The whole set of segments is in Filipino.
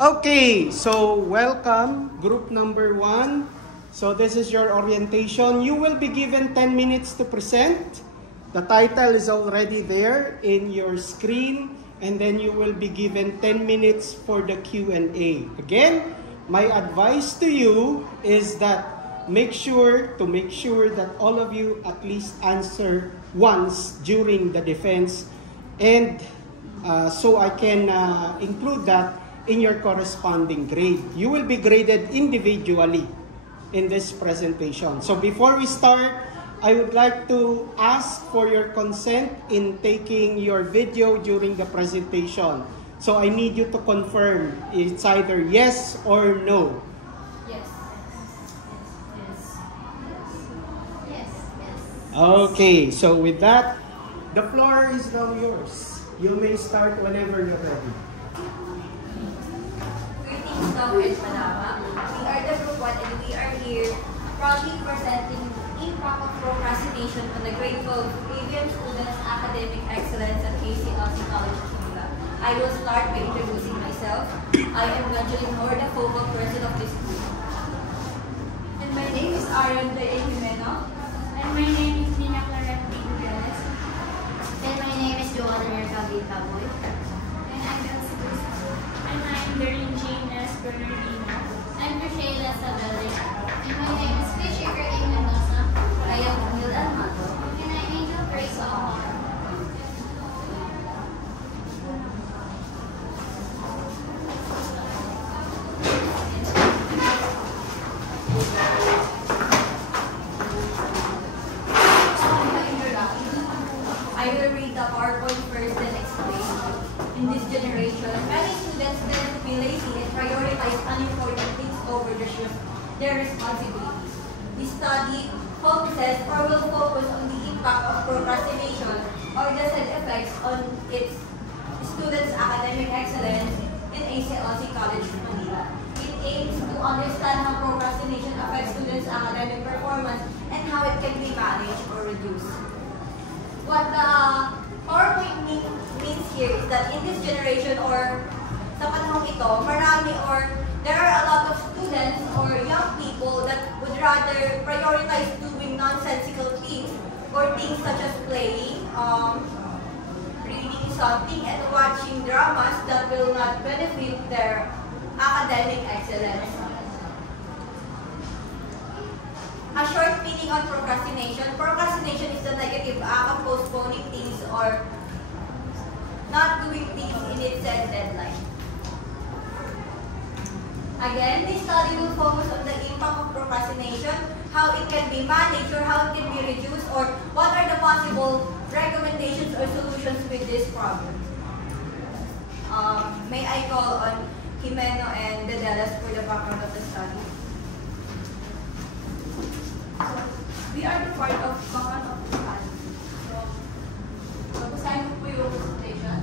Okay, so welcome, group number 1. So this is your orientation. You will be given 10 minutes to present. The title is already there in your screen, and then you will be given 10 minutes for the Q&A. Again, my advice to you is that make sure that all of you at least answer once during the defense, and so I can include that in your corresponding grade. You will be graded individually in this presentation. So before we start, I would like to ask for your consent in taking your video during the presentation. So I need you to confirm it's either yes or no. Yes. Okay, so with that, the floor is now yours. You may start whenever you're ready. Greetings, Dr. Manama. We are the Group 1 and we are here proudly presenting the impact of procrastination on the grade 12 ABM students' academic excellence at ACLC College of Manila. I will start by introducing myself. I am Evangeline Moore, the focal person of this group. And my name is Arian de Jimeno. And my name is Nina Claret Pigueles. And my name is Joanna Mercado Taboy. And I'm Elsie Gusto. And I'm Darlene James Bernardino. I'm Rochelle Sabelle. And my name is Fisher A. Mendoza. I am Camille Almato. And I'm Angel Grace Omar. I will read the PowerPoint first and explain. In this generation, many students tend to be lazy and prioritize unimportant things over their responsibilities. This study focuses or will focus on the impact of procrastination or the side effects on its students' academic excellence in ACLC College of Manila. It aims to understand how procrastination affects students' academic performance and how it can be managed or reduced. What the PowerPoint means here is that in this generation or sa panahong ito, there are a lot of students or young people that would rather prioritize doing nonsensical things or things such as playing, reading something, and watching dramas that will not benefit their academic excellence. A short meaning on procrastination. Procrastination is the negative act of postponing things or not doing things in its set deadline. Again, this study will focus on the impact of procrastination, how it can be managed or how it can be reduced, or what are the possible recommendations or solutions with this problem. May I call on Jimeno and Dedelas for the background of the study? We are the part of background of the study. So, basahin ko po yung presentation.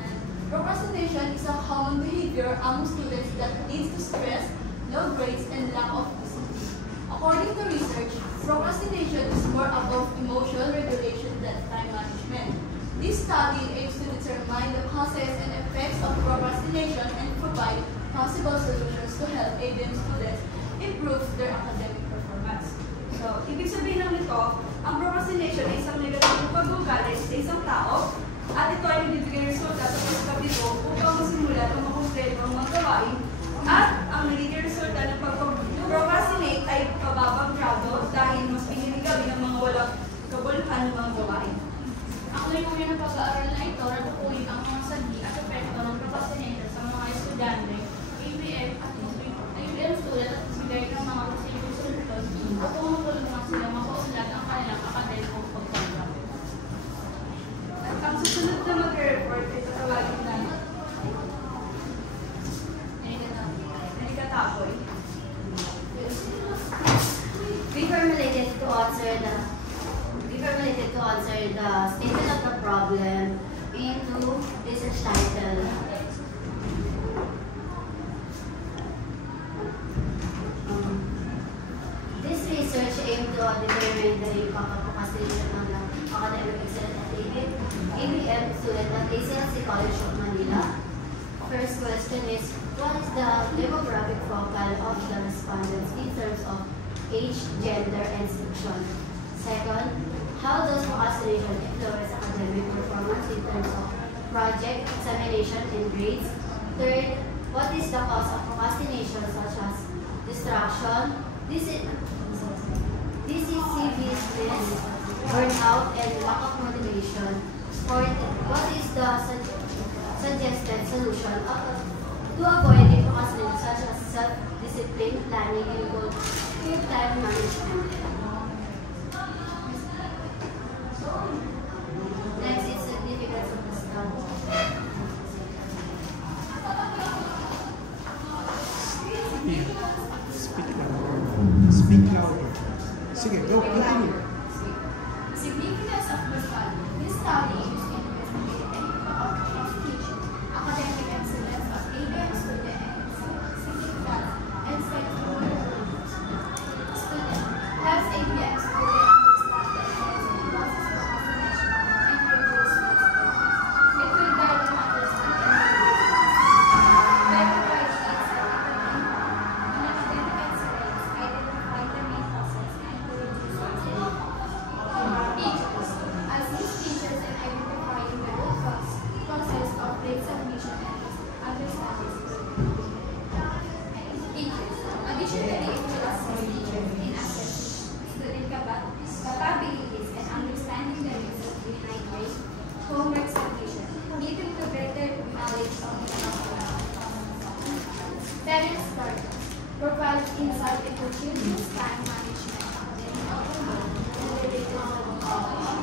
And procrastination is a common behavior among students that leads to stress, low grades, and lack of discipline. According to research, procrastination is more about emotional regulation than time management. This study aims to determine the causes and effects of procrastination and provide possible solutions to help ABM students improve their academic performance. So, ibig sabihin lang nito, ang procrastination ay isang negatibong pag-uugali sa isang tao at ito ay nagbibigay resulta sa pagkabito upang masimulan ang makumpleto ang mga gawain at ang nagiging resulta ng pag-procrastinate ay pababang grado dahil mas pinili gawin ng mga walang kabuluhan ng mga gawain. Ang layunin ng pag-aaral na ito ay tukuyin ang mga sanhi at epekto ng procrastination sa mga estudyante, ABM at ABM student at bigay ng mga posibleng solusyon upang matulungan sila makaunlad ang kanilang akademikong pagtanggap. At ang susunod na mag-report ay tatawagin na Taboy. We formulated to answer the statement of the problem into research title. This research aimed to determine the impact of procrastination on the academic excellence at ABM student at ACLC College of Manila. First first question is, what is the demographic profile of the respondents in terms of age, gender, and section? Second, how does procrastination influence academic performance in terms of project, examination, and grades? Third, what is the cause of procrastination such as distraction, decisiveness, burnout, and lack of motivation? Fourth, what is the suggested solution to avoiding procrastination such as self-discipline, planning, and good time management? Next is significance of the study. Speak louder. Speak louder. Sige, go, continue. Significance of the study. This study is to investigate the impact of education, academic excellence of ABM students, significance, and student. Helps ABM students understand the effects and causes of procrastination and reduce stress. It will guide them understand and better guide academic excellence, identify the main causes, and to reduce stress. Teachers. As these teachers in identifying the root causes of the examination and understanding students. Teachers. Additionally, it will assist teachers in assessing student capabilities and understanding the reasons behind grade, homework submission, leading to better knowledge of the topic. Parents' guardians. Provide insight into children's time management, academic outcome, and related topics.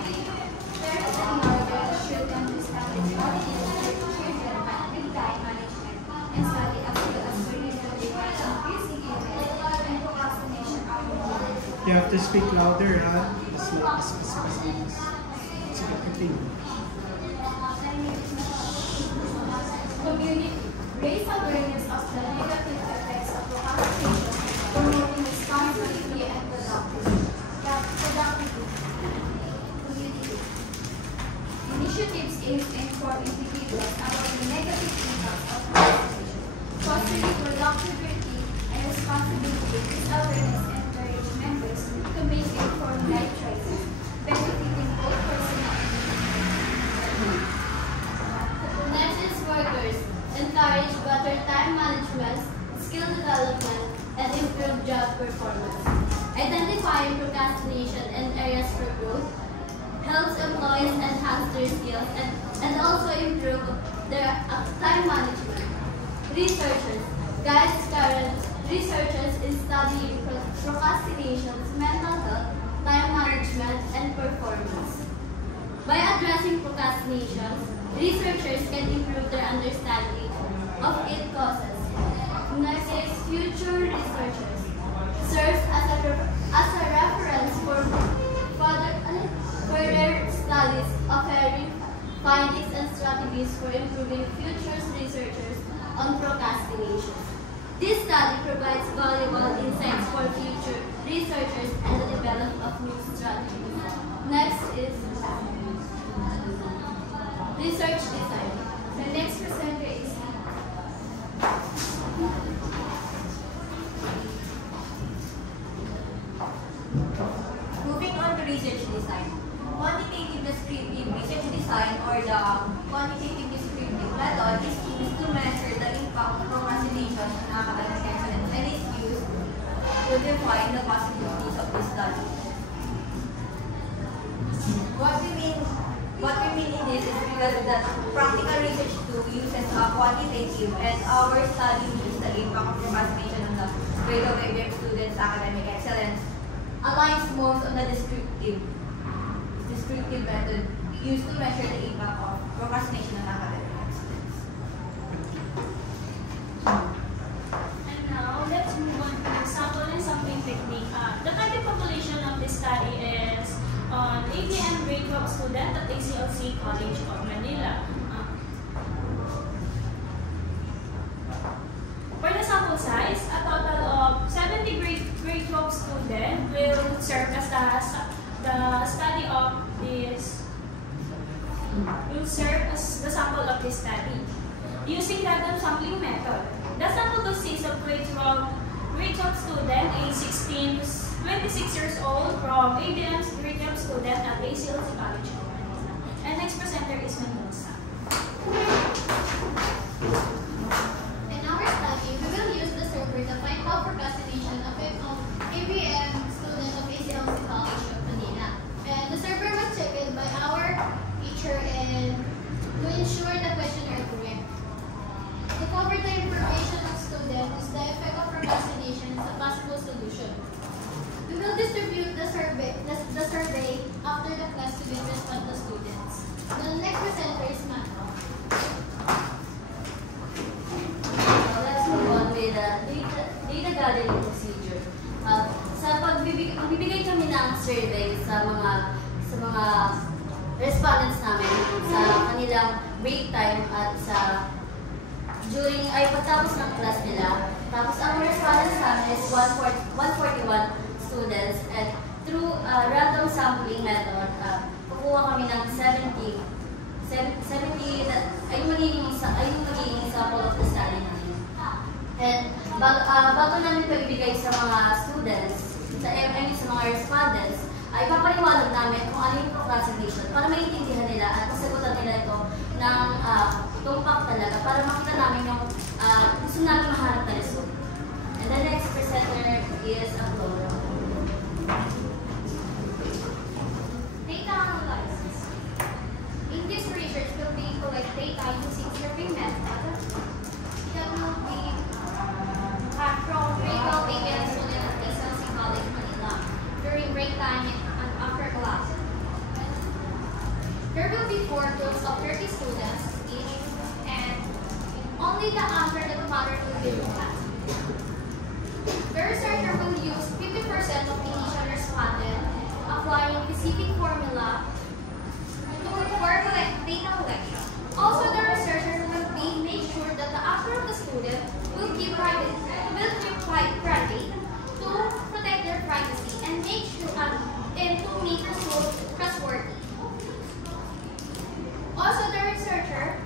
Parents and guardians should understand the strategies for children with time management and study as well as learning the difference increasing illness and procrastination outcome. You have to speak louder, ha? Sige, continue. Community. Raise awareness of the negative effects of procrastination, promoting responsibility and productivity. Community. Initiatives aim to inform individuals about the negative impacts of procrastination, fostering productivity and responsibility. This awareness encourages members to make informed life choices, benefiting both personal and professional. Next is workers. Encourage better time management, skill development, and improve job performance. Identifying procrastination and areas for growth helps employees enhance their skills and also improve their time management. Researchers guides current researchers in studying procrastination's mental health, time management, and performance. By addressing procrastination, researchers can improve their understanding of its causes. Next is future researchers. Serves as a reference for further studies, offering findings and strategies for improving future researchers on procrastination. This study provides valuable insights for future researchers and the development of new strategies. Next is research design. The next presenter is Moving on to research design. Quantitative descriptive research design, or the quantitative descriptive method, is used to measure the impact of procrastination on academic excellence and is used to define the possibilities of this study. What we mean in this is because that practical research tool uses a quantitative, and our study means the impact of procrastination on the grade of ABM students' academic excellence aligns most on the descriptive method used to measure the impact of procrastination on academic excellence. And now, let's move on to sample and sampling technique. The target population of this study is on ABM grade 12 student at ACLC College of Manila. For the sample size, a total of 70 grade 12 students will serve as the study of this, will serve as the sample of random sampling method. The sample consists of grade 12 student age 16 to 26 years old from ABM's grade 12 student at ACLC College of Manila. And next presenter is Mendoza. In our study, we will use the survey to find how procrastination affects ABM students of ACLC College of Manila. And the survey was taken by our teacher and to ensure the questions are correct. To cover the information of students is the effect of procrastination as a possible solution. We will distribute the survey after the class to get response to students. The next presenter is Mano. Let's move on with the data gathering procedure. Magbibigay kami ng survey sa mga respondents namin sa kanilang break time at pagtapos ng class nila. Tapos ang respondents namin is 141 students, and through random sampling method, kukuha kami ng 70 ayun magiging sample of the study namin. And bago namin ito ibigay sa mga students, sa mga respondents, ay papaliwanag namin kung ano yung procrastination para maintindihan nila at masagutan nila ito ng tumpak talaga para makita namin yung gusto namin mahanap na result. And the next presenter is Aurora. Data analysis. In this research, will be collect data using survey method that will be from grade 12 ABM student at ACLC College Manila during break time and after class. There will be 4 groups of 30 students each, and only the answer that matters will be looked at. The researcher will use 50% of initial respondent, applying specific formula for data collection. Also, the researcher will make sure that the answer of the student will be private to protect their privacy and make sure and to make results trustworthy. Also, the researcher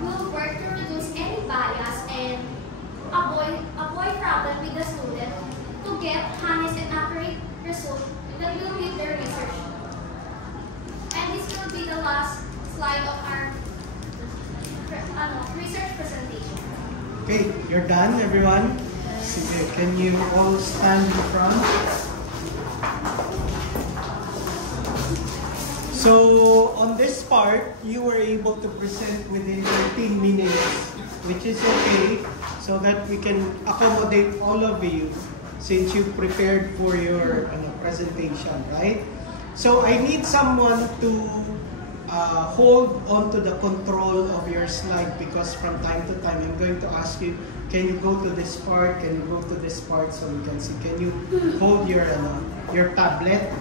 will work to reduce any bias and avoid problem with the student to get honest and accurate results that will meet their research. And this will be the last slide of our research presentation. Okay, you're done, everyone? Sige, can you all stand in front? So, on this part, you were able to present within 13 minutes, which is okay, so that we can accommodate all of you since you prepared for your presentation, right? So, I need someone to hold on to the control of your slide because from time to time, I'm going to ask you, can you go to this part? Can you go to this part so we can see? Can you hold your tablet?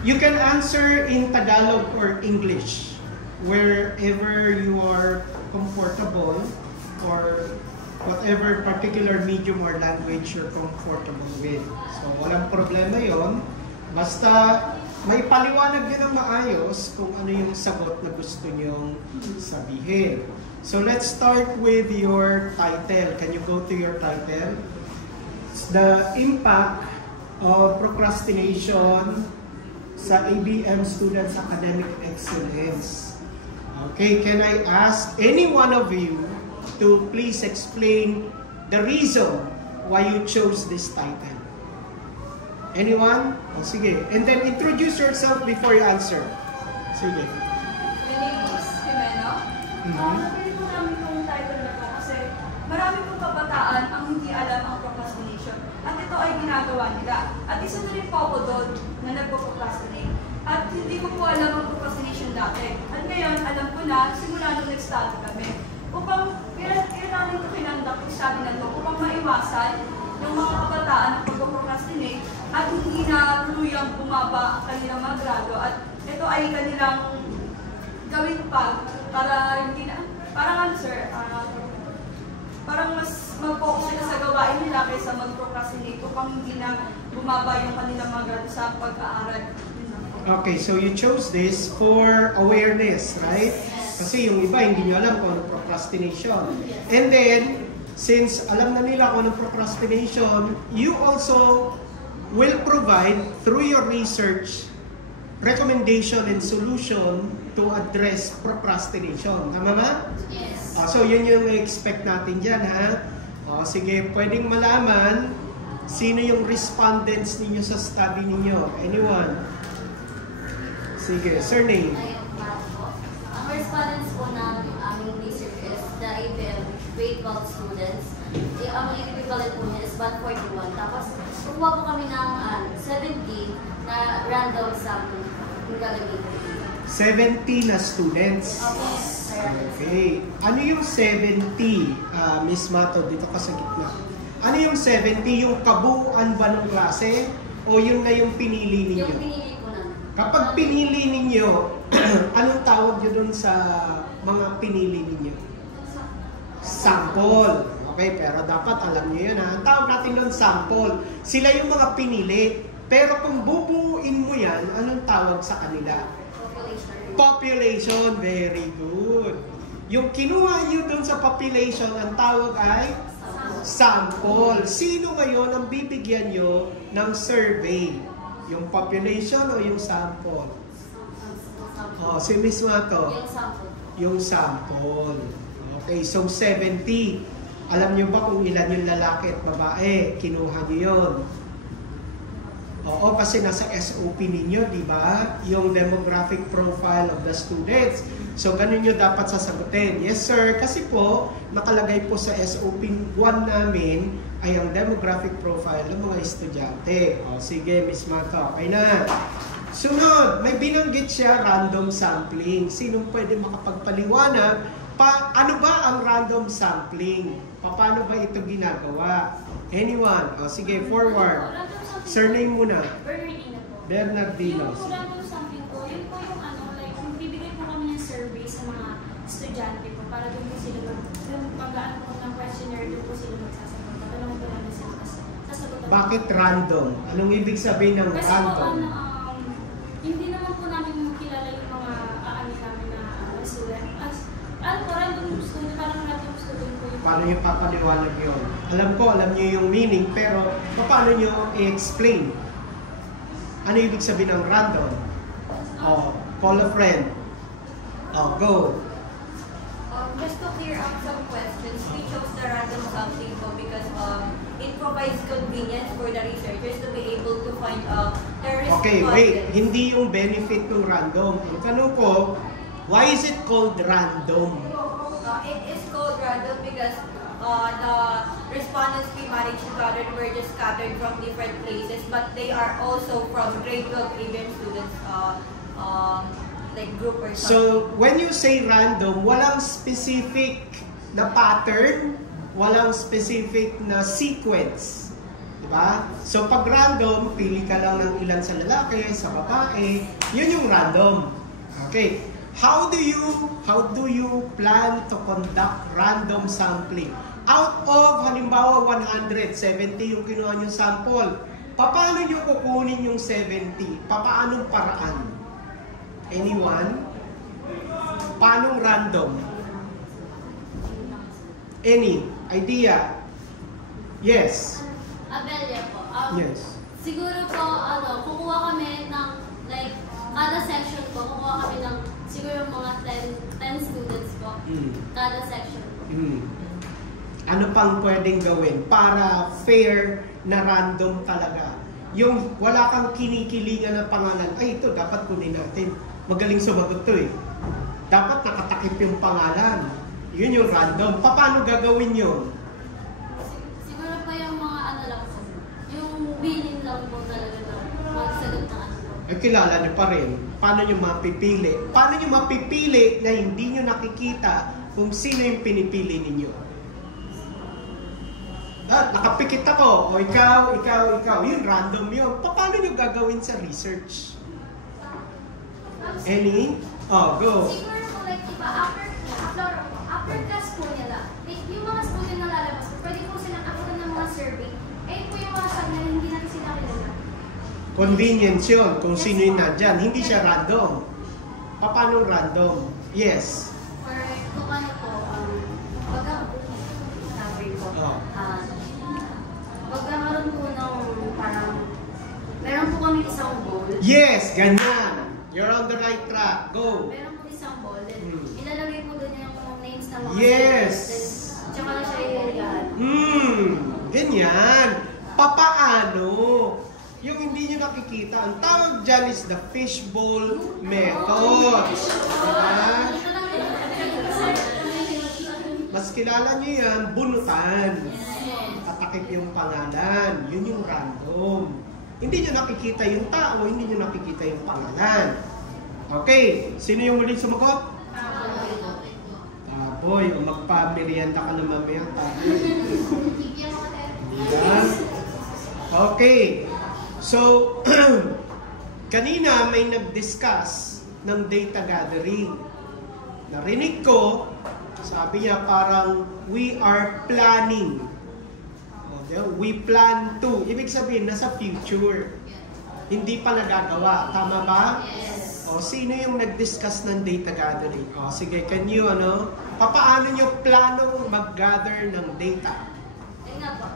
You can answer in Tagalog or English, wherever you are comfortable, or whatever particular medium or language you're comfortable with. So, walang problema yon. Basta may paliwanag din ng maayos kung ano yung sagot na gusto nyong sabihin. So, let's start with your title. Can you go to your title? It's the impact of procrastination sa ABM students' academic excellence. Okay, can I ask any one of you to please explain the reason why you chose this title? Anyone? Oh, sige. And then introduce yourself before you answer. Sige. My name is Jimena. Napili po namin itong title na ito kasi marami pong kabataan ang hindi alam ang procrastination. At ito ay ginagawa nila. At isa na rin po ako doon na nagpo-procrastinate. At hindi ko po alam ang procrastination dati. At ngayon, alam ko na, simula nung nag-study kami. Upang kailangan ito kinandak yung study na ito upang maiwasan yung mga kabataan ang pag-procrastinate at hindi na tuluyang bumaba ang kanilang mga grado. At ito ay kanilang gawin pa para hindi na, parang parang mas mag-focus sila sa gawain nila kaysa mag-procrastinate upang hindi na bumaba yung kanilang mga grado sa pag-aaral. Okay, so you chose this for awareness, right? Kasi yung iba, hindi nyo alam kung ano procrastination. And then, since alam na nila kung ano procrastination, you also will provide, through your research, recommendation and solution to address procrastination. Tama ba? Yes. So, yun yung expect natin dyan, ha? Sige, pwedeng malaman sino yung respondents ninyo sa study ninyo. Anyone? Sige, surname. Ayun, po. Ang respondents po ng aming research is the ABM grade 12 students. Ang equivalent po niya is 141. Tapos, kukuha po kami ng 70 na random sample yung gagawin. 70 na students. Okay. Ano yung 70, Miss Mato, dito ka sa gitna? Ano yung 70? Yung kabuuan ba ng klase? O yun na yung pinili ninyo? Yung pinili po namin. Kapag pinili ninyo, anong tawag nyo dun sa mga pinili ninyo? Sample. Okay, pero dapat alam nyo yun, ha? Ang tawag natin doon sample. Sila yung mga pinili. Pero kung bubuuin mo yan, anong tawag sa kanila? Population. Very good. Yung kinuha nyo dun sa population, ang tawag ay sample. Sino ngayon ang bibigyan nyo ng survey? Yung population o yung sample? Si Miss Mato. Yung sample. Yung sample. Okay, so 70. Alam nyo ba kung ilan yung lalaki at babae? Kinuha nyo yun. Oo, kasi nasa SOP ninyo, di ba? Yung demographic profile of the students. So, ganun nyo dapat sasagutin. Yes, sir. Kasi po, nakalagay po sa SOP 1 namin ay ang demographic profile ng mga estudyante. O, sige, Miss Mata. Okay na. Sunod, may binanggit siya random sampling. Sinong pwede makapagpaliwanag? Ano ba ang random sampling? Paano ba ito ginagawa? Anyone? O, sige, forward. Surname muna. Bernardino po. Bernardino. Yung random sampling po, yun po yung like, yung bibigay po kami ng survey sa mga estudyante po para doon po sila pag-ano po ng questionnaire, doon po sila magsasagot. Tanong po namin sila sasagot. Bakit random? Anong ibig sabihin ng Kasi random? po, hindi naman po namin kilala yung mga aani namin na student. Random student, parang random student po yung... Paano yung papaliwanag yun? Alam nyo yung meaning, pero paano nyo i-explain? Ano ibig sabihin ng random? Call a friend. Go. Just to clear up some questions, we chose the random sampling po because it provides convenience for the researchers to be able to find the respondents. Okay, wait. Hindi yung benefit ng random. Ang tanong ko, why is it called random? It is called random because the respondents we managed to gather were just scattered from different places, but they are also from grade 12 ABM students, like group or something. So, when you say random, walang specific na pattern, walang specific na sequence. Diba? So, pag random, pili ka lang ng ilan sa lalaki, sa babae, yun yung random. Okay. How do you plan to conduct random sampling? Out of, halimbawa, 170 yung kinuha nyo sample. Paano nyo kukunin yung 70? Paanong paraan? Anyone? Paanong random? Any idea? Yes. Abelia po. Yes. Siguro po, kukuha kami ng, like, kada section po, kukuha kami ng siguro mga 10 students po. Kada section po. Ano pang pwedeng gawin para fair na random talaga? Yung wala kang kinikilingan na pangalan, ay ito, dapat kunin natin. Magaling sumagot to eh. Dapat nakatakip yung pangalan. Yun yung random. Paano gagawin yun? Siguro pa yung mga lang po. Yung billing lang po talaga na magsagot na Kilala nyo pa rin. Paano nyo mapipili? Paano nyo mapipili na hindi nyo nakikita kung sino yung pinipili ninyo? Nakapikit ako. O ikaw. Yun, random yun. Paano nyo gagawin sa research? Any? Go. Siguro po, like, iba, after class po nila, yung mga student na lalabas, pwede po silang akutan ng mga survey. Eh, po yung mga sabi na hindi natin sila kilala. Convenience yun, kung sino yung nandyan. Hindi siya random. Paano random? Yes. Or kung ano po, pagka sabi po, Oh. pagkakaroon po ng parang, meron po kami isang bowl. Yes, ganyan. You're on the right track. Go. Meron po isang bowl. Then, Hmm. ilalagay po doon yung names ng mga Yes. students. Then, tsaka na siya ililihan. Ganyan. Papaano? Yung hindi nyo nakikita, ang tawag dyan is the fishbowl method. Diba? Mas kilala nyo yan, bunutan. Tatakip yung pangalan. Yun yung random. Hindi nyo nakikita yung tao, hindi nyo nakikita yung pangalan. Okay, sino yung muling sumagot? Taboy, o magpamerienda ka na mamaya, taboy. Yan. Okay. So, kanina may nag-discuss ng data gathering. Narinig ko, sabi niya parang we are planning. We plan to. Ibig sabihin, nasa future. Hindi pa nagagawa. Tama ba? Yes. O, sino yung nag-discuss ng data gathering? O, sige, can you, papaano nyo planong mag-gather ng data? Ayun nga po,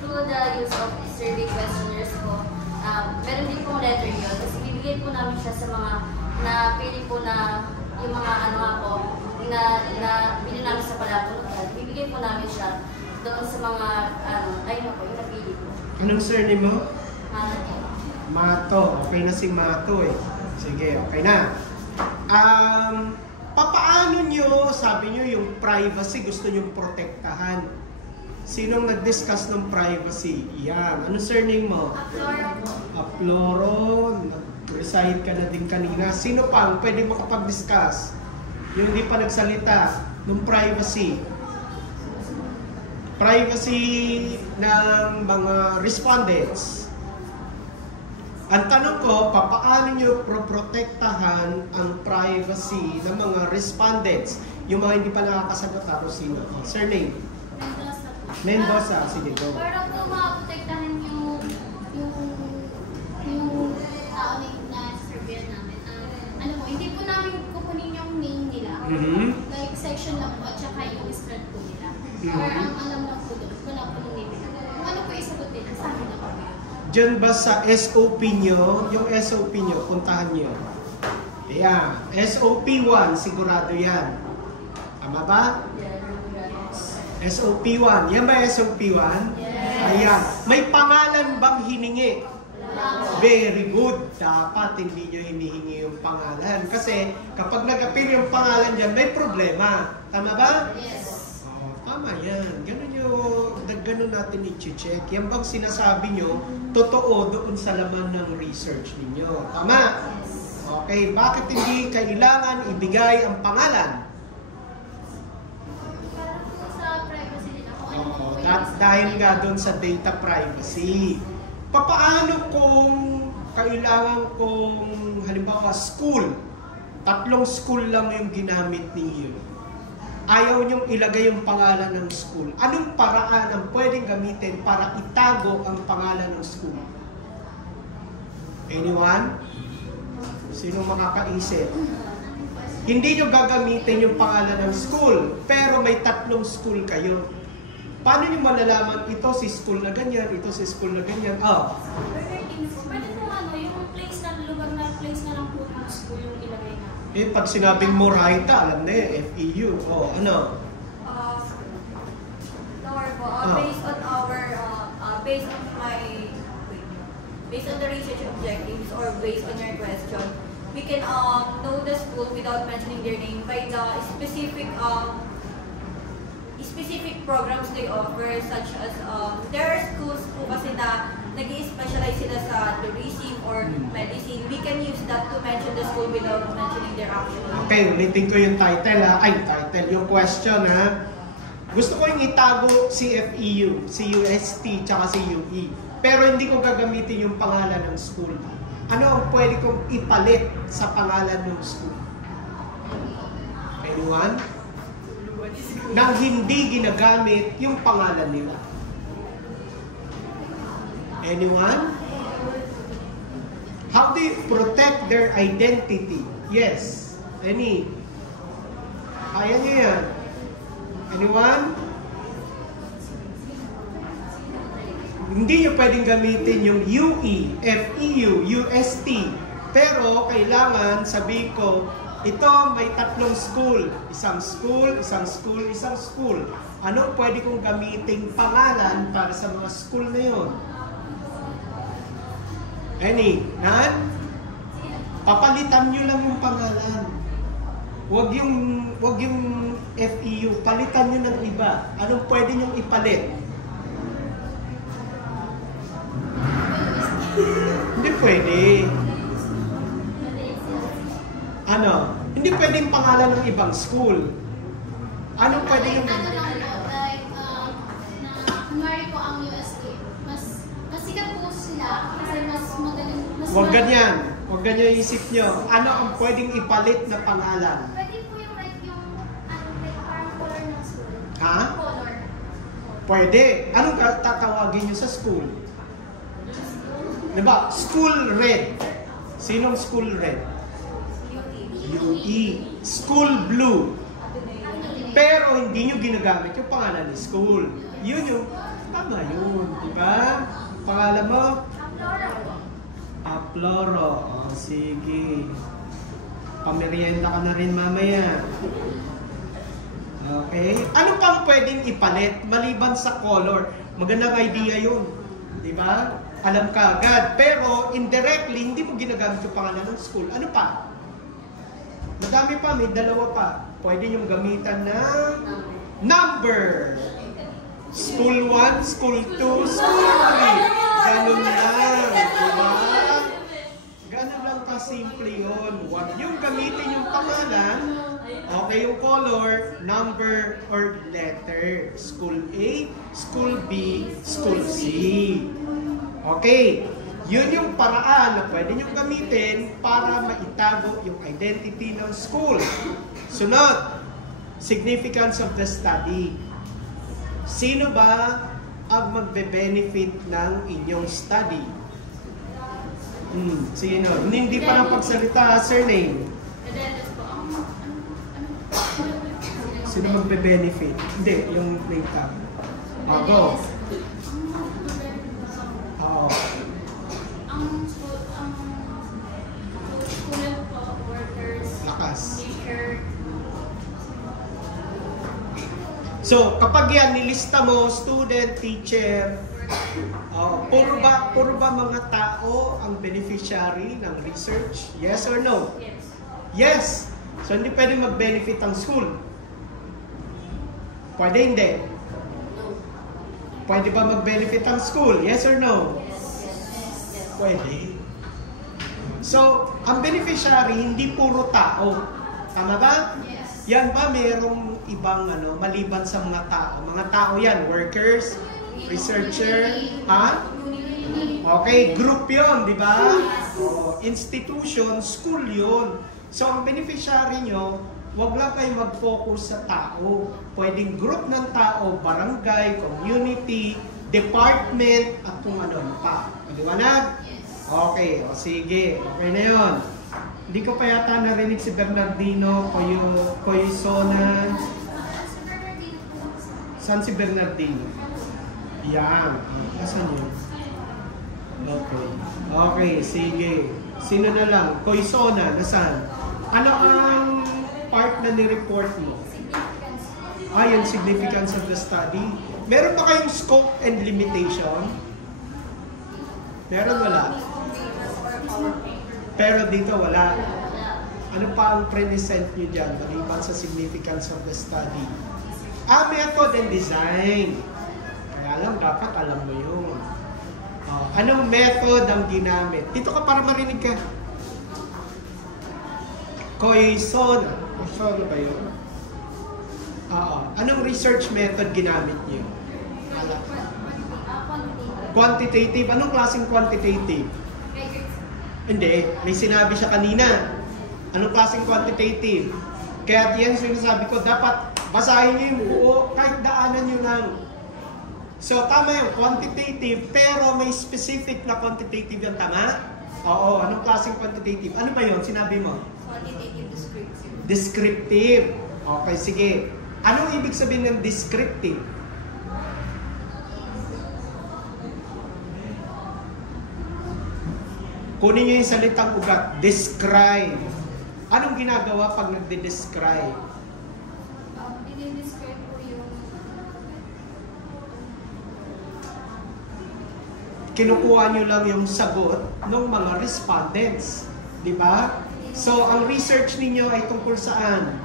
through the use of survey questionnaires po, meron din pong letter yun. Kasi bibigay po namin siya sa mga napili po na yung mga na bili namin sa palapunutan. Bibigay po namin siya doon sa mga, ayun po, yung napili po. Anong surname mo? Mato. Mato. Okay na si Mato eh. Sige, okay na. Papaano nyo, sabi nyo yung privacy, gusto nyo protektahan. Sinong nag-discuss ng privacy? Yan. Anong surname mo? Flora po. Aploro. Nag-recite ka na din kanina. Sino pang pwede makapag-discuss? Yung hindi pa nagsalita ng privacy. Privacy ng mga respondents. Ang tanong ko, paano nyo protektahan ang privacy ng mga respondents? Yung mga hindi pa nakakasagot, tapos sino? Surname? Mendoza po. Mendoza. Sige, go. Para po maprotektahan yung tao na survey namin. Ano po, hindi po namin kukunin yung name nila. Like section lang po at saka yung strand po nila. Or ang alam lang po doon, kung lang po yung name nila. Kung ano po isagot nila, sa amin na po yun. Diyan ba sa SOP nyo, yung SOP nyo, puntahan nyo. Ayan, SOP 1, sigurado yan. Tama ba? SOP 1. Yan ba SOP 1? Yes. Ayan. May pangalan bang hiningi? Very good. Dapat hindi nyo hinihingi yung pangalan. Kasi kapag nag-appeal yung pangalan dyan, may problema. Tama ba? Yes. Oh, tama yan. Ganun natin i-check. Yan bang sinasabi nyo, totoo doon sa laman ng research ninyo. Tama? Okay. Bakit hindi kailangan ibigay ang pangalan? Dahil nga doon sa data privacy. Papaano kung kailangan kong, halimbawa, school? 3 school lang yung ginamit ninyo. Ayaw niyong ilagay yung pangalan ng school. Anong paraan ang pwedeng gamitin para itago ang pangalan ng school? Anyone? Sino makakaisip? Hindi nyo gagamitin yung pangalan ng school, pero may 3 school kayo. Paano nyo malalaman ito si school na ganyan, ito si school na ganyan? Pwede po yung place na lugar na place na lang po ng school yung ilagay na. Pag sinabing Moraita, alam na yun, FEU. Ano? Laura po, based on our, based on the research objectives or based on your question, we can know the school without mentioning their name by the specific programs they offer, such as there are schools po kasi na nag-i-specialize sila sa tourism or medicine. We can use that to mention the school without mentioning their actual name. Okay, ulitin ko yung title yung question ha. Gusto ko yung itago si FEU, si UST, tsaka si UE. Pero hindi ko gagamitin yung pangalan ng school. Ano ang pwede kong ipalit sa pangalan ng school? Anyone? Nang hindi ginagamit yung pangalan nila. Anyone? How do you protect their identity? Yes. Any? Kaya niyo yan? Anyone? Hindi nyo pwedeng gamitin yung UE, FEU, UST. Pero kailangan sabihin ko, ito may tatlong school. Isang school, isang school, isang school. Ano pwede kong gamiting pangalan para sa mga school na yun? Any? None? Papalitan nyo lang yung pangalan. Huwag yung FEU. Palitan nyo ng iba. Anong pwede nyong ipalit? Hindi pwede. Ano? Hindi pwede yung pangalan ng ibang school. Anong pwede yung... Ano lang po, like, na kunwari po ang UST, mas sikat po sila kasi mas magaling, mas Huwag ganyan. Huwag ganyan isip nyo. Ano ang pwedeng ipalit na pangalan? Pwede po yung like yung, like parang color ng school. Ha? Color. Pwede. Anong tatawagin nyo sa school? Diba? School red. Sinong school red? UE. School blue. Pero hindi nyo ginagamit yung pangalan ni school. Yun yung, tama yun. Diba? Pangalan mo? Aploro. O, sige. Pamerienda ka na rin mamaya. Okay. Ano pang pwedeng ipalit maliban sa color? Magandang idea yun. Diba? Alam ka agad. Pero indirectly, hindi mo ginagamit yung pangalan ng school. Ano pa? Madami pa, may dalawa pa. Pwede yung gamitan ng number. School 1, school 2, school 3. Ganun lang. Diba? Ganun lang ka-simple yun. Huwag yung gamitin yung pangalan. Okay yung color, number, or letter. School A, school B, school C. Okay. Yun yung paraan na pwede nyo gamitin para maitago yung identity ng school. Sunod, significance of the study. Sino ba ang magbe-benefit ng inyong study? Sino? Hindi pa lang pagsalita, surname. Sino magbe-benefit? Hindi, yung name tag. Go. Oo. Lakas. So, kapag yan nilista mo, student, teacher, puro ba mga tao ang beneficiary ng research? Yes or no? Yes. Yes. So, hindi pwede mag-benefit ang school. Pwede hindi. Pwede ba mag-benefit ang school? Yes or no? Pwede. So, ang beneficiary, hindi puro tao. Tama ba? Yes. Yan ba mayroong ibang maliban sa mga tao? Mga tao yan, workers, researcher, ha? Okay, group yon, di ba? Institution, school yon. So, ang beneficiary nyo, wag lang kayo mag-focus sa tao. Pwedeng group ng tao, barangay, community, department, at kung ano pa. Maliwanag? Okay, sige. Okay na yun. Hindi ko pa yata narinig si Bernardino, Coyzona. Saan si Bernardino? Yan. Asan yun? Okay. Okay, sige. Sino na lang? Coyzona, nasaan? Ano ang part na ni-report mo? Yung significance of the study. Meron ba kayong scope and limitation? Meron, wala? Pero dito wala. Ano pa ang present nyo dyan maliban sa significance of the study? Method and design. Kaya lang, dapat alam mo yun. Anong method ang ginamit? Dito ka para marinig ka. Coyzona. Coyzona ba yun? Anong research method ginamit nyo? Quantitative. Anong klaseng quantitative? Hindi. May sinabi siya kanina. Anong klaseng quantitative? Kaya yan sinasabi ko, dapat basahin nyo yung buo, kahit daanan nyo lang. So, tama yung quantitative, pero may specific na quantitative yung tama? Oo, anong klaseng quantitative? Ano ba yun? Sinabi mo? Quantitative descriptive. Descriptive. Okay, sige. Anong ibig sabihin ng descriptive? Kunin nyo yung salitang ugat. Describe. Anong ginagawa pag nagde-describe? Dinidescribe po yung Kinukuha nyo lang yung sagot ng mga respondents. Di ba? So, ang research ninyo ay tungkol saan?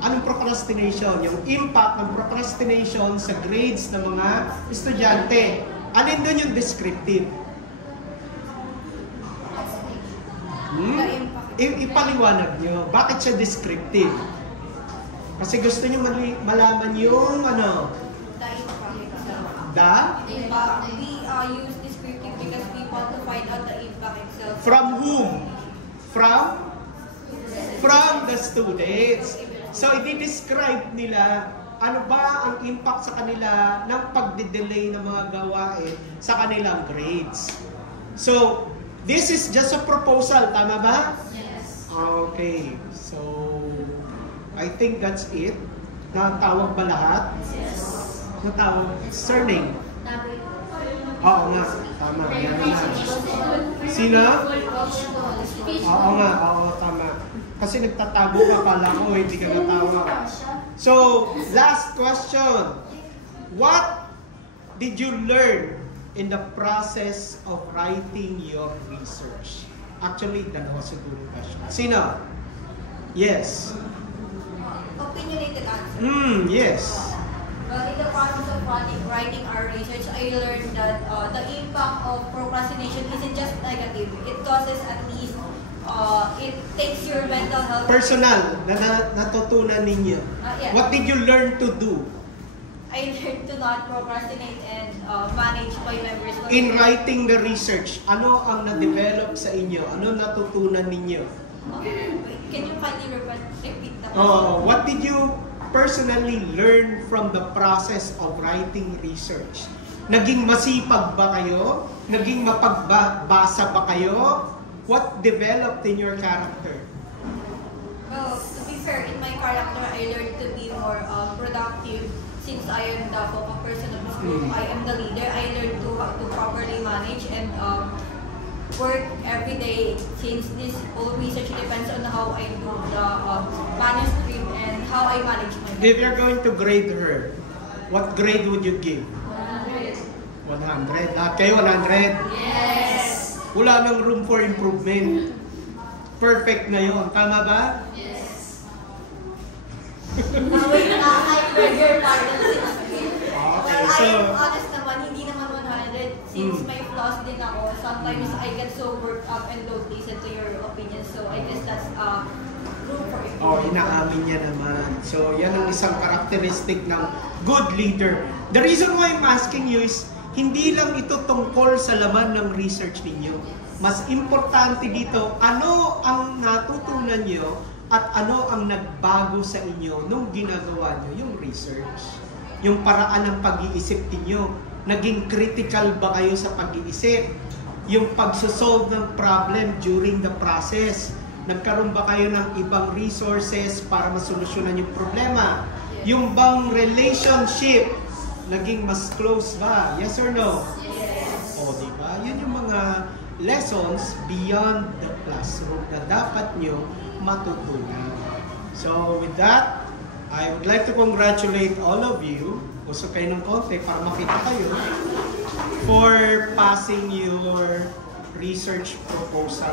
Anong procrastination? Yung impact ng procrastination sa grades ng mga estudyante. Alin doon yung descriptive? Ipaliwanag nyo. Bakit siya descriptive? Kasi gusto nyo malaman yung ano? We use descriptive because we want to find out the impact itself. From whom? From the students. So, i-describe nila ano ba ang impact sa kanila ng pagde-delay ng mga gawain sa kanilang grades. So, this is just a proposal. Tama ba? Yes. Okay. So, I think that's it. Natawag ba lahat? Yes. Natawag. Surname? Oo nga. Tama. Yan na. Sino? Oo nga. Oo, tama. Kasi nagtatago ka, kala ko, hindi ka natawag. So, last question. What did you learn in the process of writing your research? Actually, dalawa siguro question. Sino? Yes. Opinionated answer. Yes. Well, in the process of writing our research, I learned that the impact of procrastination isn't just negative. It causes at least, it takes your mental health. Personal, na natutunan ninyo. Yeah. What did you learn to do? I learned to not procrastinate and manage my members. In writing the research, ano ang na-develop sa inyo? Ano natutunan ninyo? Can you kindly repeat that? What did you personally learn from the process of writing research? Naging masipag ba kayo? Naging mapagbasa ba kayo? What developed in your character? Well, to be fair, in my character, I learned to be more productive. Since I am the focal person of this group, I am the leader. I learned to how to properly manage and work every day. Since this whole research depends on how I do the manuscript and how I manage my. If you're going to grade her, what grade would you give? 100. Lahat kayo 100? Yes. Wala nang room for improvement. Perfect na yun. Tama ba? Yes. I beg your pardon. Okay, Well, so... I am honest naman, hindi naman 100. Since may flaws din ako, sometimes I get so worked up and don't listen to your opinions. So I guess that's room for improvement. Inaamin niya naman. So, yan ang isang karakteristik ng good leader. The reason why I'm asking you is, hindi lang ito tungkol sa laman ng research ninyo. Mas importante dito, ano ang natutunan nyo at ano ang nagbago sa inyo nung ginagawa nyo yung research. Yung paraan ng pag-iisip ninyo. Naging critical ba kayo sa pag-iisip? Yung pagsosolve ng problem during the process. Nagkaroon ba kayo ng ibang resources para masolusyonan yung problema? Yung bang relationship, naging mas close ba? Yes or no? Yes. O, diba? Yun yung mga lessons beyond the classroom na dapat nyo matutunan. So, with that, I would like to congratulate all of you. Gusto kayo ng konti para makita kayo for passing your research proposal.